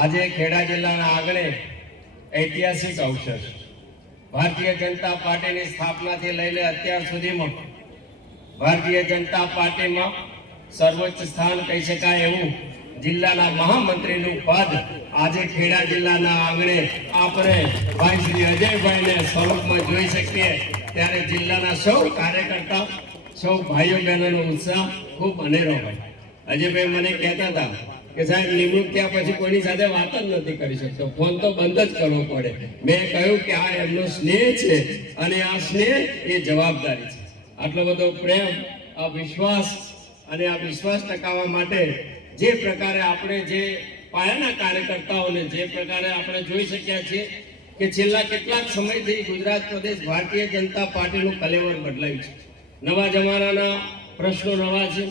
આજે ખેડા જિલ્લાના આંગણે ઐતિહાસિક અવસર ભારતીય જનતા પાર્ટીની સ્થાપનાથી લઈને અત્યાર સુધીમાં ભારતીય જનતા પાર્ટીમાં સર્વોચ્ચ સ્થાન કહી શકાય એવું જિલ્લાના મહામંત્રીનું પદ આજે ખેડા જિલ્લાના આંગણે આપણે ભાઈ શ્રી અજયભાઈને સ્વરૂપમાં જોઈ શકીએ ત્યારે જિલ્લાના સૌ કાર્યકર્તા સૌ ભાઈઓ બહેનોનો ઉત્સાહ ખૂબ અનેરો હોય. અજયભાઈ મને કહેતા હતા કે સાહેબ નિમણૂક થયા પછી કોઈની સાથે વાત જ નથી કરી શકતો, ફોન તો બંધ જ કરવો પડે. મેં કહ્યું કે આ એમનો સ્નેહ છે અને આ સ્નેહ એ જવાબદારી છે. આટલો બધો પ્રેમ, આ વિશ્વાસ અને આ વિશ્વાસ ટકાવવા માટે જે પ્રકારે આપણે જે પાયાના કાર્યકર્તાઓને જે પ્રકારે આપણે જોઈ શક્યા છીએ કે છેલ્લા કેટલાક સમયથી ગુજરાત પ્રદેશ ભારતીય જનતા પાર્ટીનું કલેવર બદલાયું છે. નવા જમાનાના પ્રશ્નો નવા છે.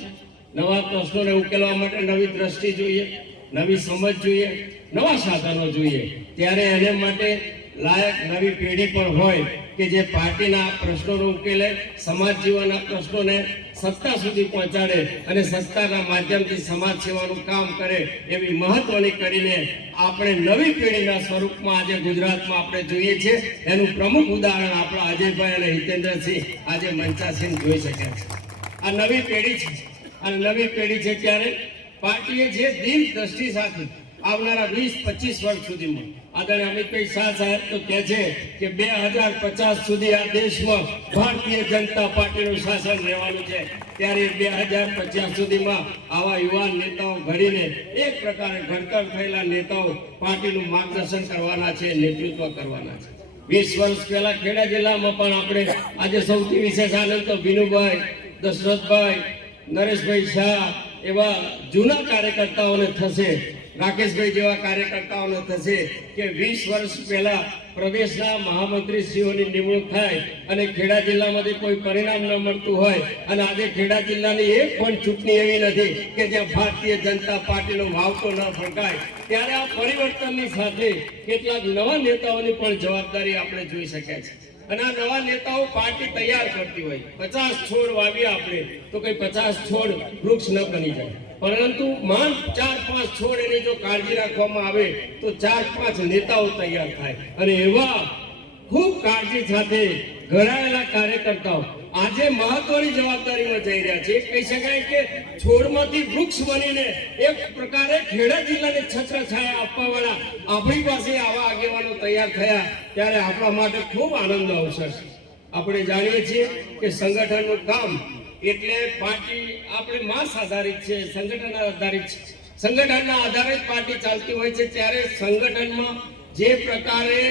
નવા પ્રશ્નોને ઉકેલવા માટે નવી દ્રષ્ટિ જોઈએ, નવી સમજ જોઈએ, નવા સાધનો જોઈએ. ત્યારે એને માટે લાયક નવી પેઢી પણ હોય કે જે પાર્ટીના પ્રશ્નોને ઉકેલે, સમાજ જીવનના પ્રશ્નોને સત્તા સુધી પહોંચાડે અને સત્તાના માધ્યમથી સમાજ સેવાનું કામ કરે એવી મહત્વની કરીને આપણે નવી પેઢીના સ્વરૂપમાં આજે ગુજરાતમાં આપણે જોઈએ છીએ. એનું પ્રમુખ ઉદાહરણ આપણા અજયભાઈ અને હિતેન્દ્રસિંહ આજે મંચાસીન જોઈ શક્યા છે. આ નવી પેઢી છે અને નવી પેઢી છે ત્યારે પાર્ટીએ જે દિલ દ્રષ્ટિ સાથે આવનારા 20-25 વર્ષ સુધીમાં આદરણીય અમિતભાઈ શાહ સાહેબ તો કહે છે કે 2050 સુધી આ દેશમાં ભારતીય જનતા પાર્ટીનું શાસન રહેવાનું છે. ત્યારે 2050 સુધીમાં આવા યુવાન નેતાઓ ઘડીને એક પ્રકારે ઘડતર થયેલા નેતાઓ પાર્ટીનું માર્ગદર્શન કરવાના છે, નેતૃત્વ કરવાના છે. 20 વર્ષ પહેલા ખેડા જિલ્લામાં પણ આપણે આજે સૌથી વિશેષ આનંદ તો વિનુભાઈ, દશરથભાઈ, નરેશભાઈ શાહ એવા જૂના કાર્યકર્તાઓને થશે, રાકેશભાઈ જેવા કાર્યકર્તાઓને થશે કે 20 વર્ષ પહેલા પ્રદેશના મહામંત્રીશ્રીઓની નિમણૂક થાય અને ખેડા જિલ્લામાંથી કોઈ પરિણામ ન મળતું હોય અને આજે ખેડા જિલ્લાની એક પણ ચૂંટણી એવી નથી કે જ્યાં ભારતીય જનતા પાર્ટીનો વાવતો ન ફરકાય. ત્યારે આ પરિવર્તનની સાથે કેટલાક નવા નેતાઓની પણ જવાબદારી આપણે જોઈ શક્યા છીએ. અને આ નવા નેતાઓ પાર્ટી તૈયાર કરતી હોય. 50 છોડ વાવીએ આપણે તો કઈ 50 છોડ વૃક્ષ ન બની જાય, પરંતુ માન 4-5 છોડ એની જો કાળજી રાખવામાં આવે તો 4-5 નેતાઓ તૈયાર થાય. અને એવા ખૂબ કાળજી સાથે ઘડાયેલા કાર્યકર્તાઓ આજે મહત્વની જવાબદારીમાં જઈ રહ્યા છે. કહી શકાય કે છોડમાંથી વૃક્ષ બનીને એક પ્રકારે ખેડા જિલ્લાને છત્ર છાયા આપવાવાળા આપણી પાસે આવા આગેવાનો તૈયાર થયા ત્યારે આપણા માટે ખૂબ આનંદનો અવસર છે. આપણે જાણીએ છીએ કે સંગઠનનું કામ એટલે પાર્ટી આપણે માસ આધારિત છે, સંગઠન આધારિત છે. સંગઠનના આધારે જ પાર્ટી ચાલતી હોય છે. ત્યારે સંગઠનમાં જે પ્રકારે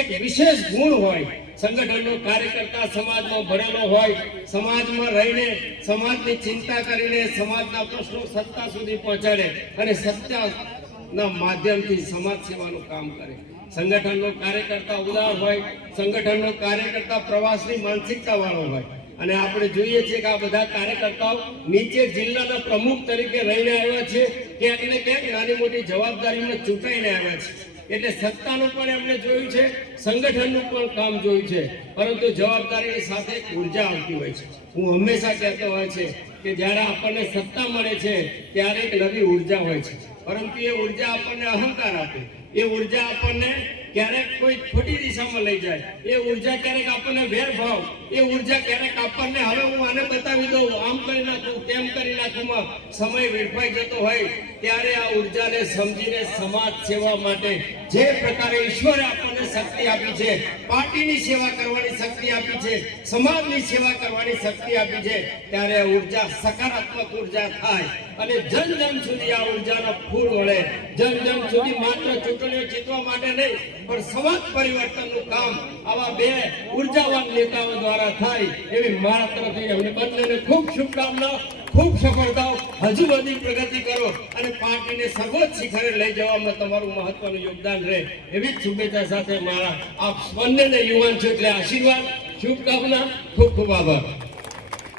એક વિશેષ ગુણ હોય, સંગઠનનો કાર્યકર્તા સમાજમાં ભરેલો હોય, સમાજમાં રહીને સમાજની ચિંતા કરીને સમાજના પ્રશ્નો સત્તા સુધી પહોંચાડે અને સત્તાના માધ્યમથી સમાજ સેવાનું કામ કરે. સંગઠનનો કાર્યકર્તા ઉદાર હોય, સંગઠનનો કાર્યકર્તા પ્રવાસની માનસિકતા વાળો હોય. અને આપણે જોઈએ છીએ કે આ બધા કાર્યકર્તાઓ નીચે જિલ્લાના પ્રમુખ તરીકે રહીને આવ્યા છે, ક્યાંક ને ક્યાંક નાની મોટી જવાબદારીમાં ચૂંટાઈને આવ્યા છે. એટલે સત્તાનું પણ એમણે જોયું છે, સંગઠનનું પણ કામ જોયું છે, પરંતુ જવાબદારીની સાથે એક ઉર્જા આવતી હોય છે. હું હંમેશા કહેતો હોય છે કે જ્યારે આપણને સત્તા મળે છે ત્યારે એક નવી ઉર્જા હોય છે, પરંતુ એ ઉર્જા આપણને અહંકાર આપે, એ ઉર્જા આપણને ક્યારેક કોઈ ખોટી દિશામાં લઈ જાય, એ ઉર્જા ક્યારેક આપણને વેરભાવ, એ ઉર્જા ક્યારેક આપણને હવે હું આને બતાવી દઉં, આમ કરી નાખું, તેમ કરી નાખુંમાં સમય વેડફાઈ જતો હોય. ત્યારે આ ઉર્જાને સમજીને સમાજ સેવા માટે જે પ્રકારે ઈશ્વરે આપણને શક્તિ આપી છે, પાર્ટીની સેવા કરવાની શક્તિ આપી છે, સમાજની સેવા કરવાની શક્તિ આપી છે, ત્યારે આ ઉર્જા સકારાત્મક ઉર્જા થાય અને જન જન સુધી આ ઉર્જાનો ફૂલ વળે. જન જન સુધી માત્ર ચૂંટણીઓ જીતવા માટે નહીં પણ સમાજ પરિવર્તનનું કામ આવા બે ઉર્જાવાન નેતાઓ દ્વારા થાય એવી મારા તરફથી એમને બંનેને ખૂબ શુભકામનાઓ, ખૂબ સફળતાઓ. હજુ બધી પ્રગતિ કરો અને પાર્ટીને સર્વોચ્ચ શિખરે લઈ જવામાં તમારું મહત્વનું યોગદાન રહે એવી જ શુભેચ્છા સાથે મારા આપ બંનેને યુવાન છો એટલે આશીર્વાદ, શુભકામના, ખૂબ ખૂબ આભાર.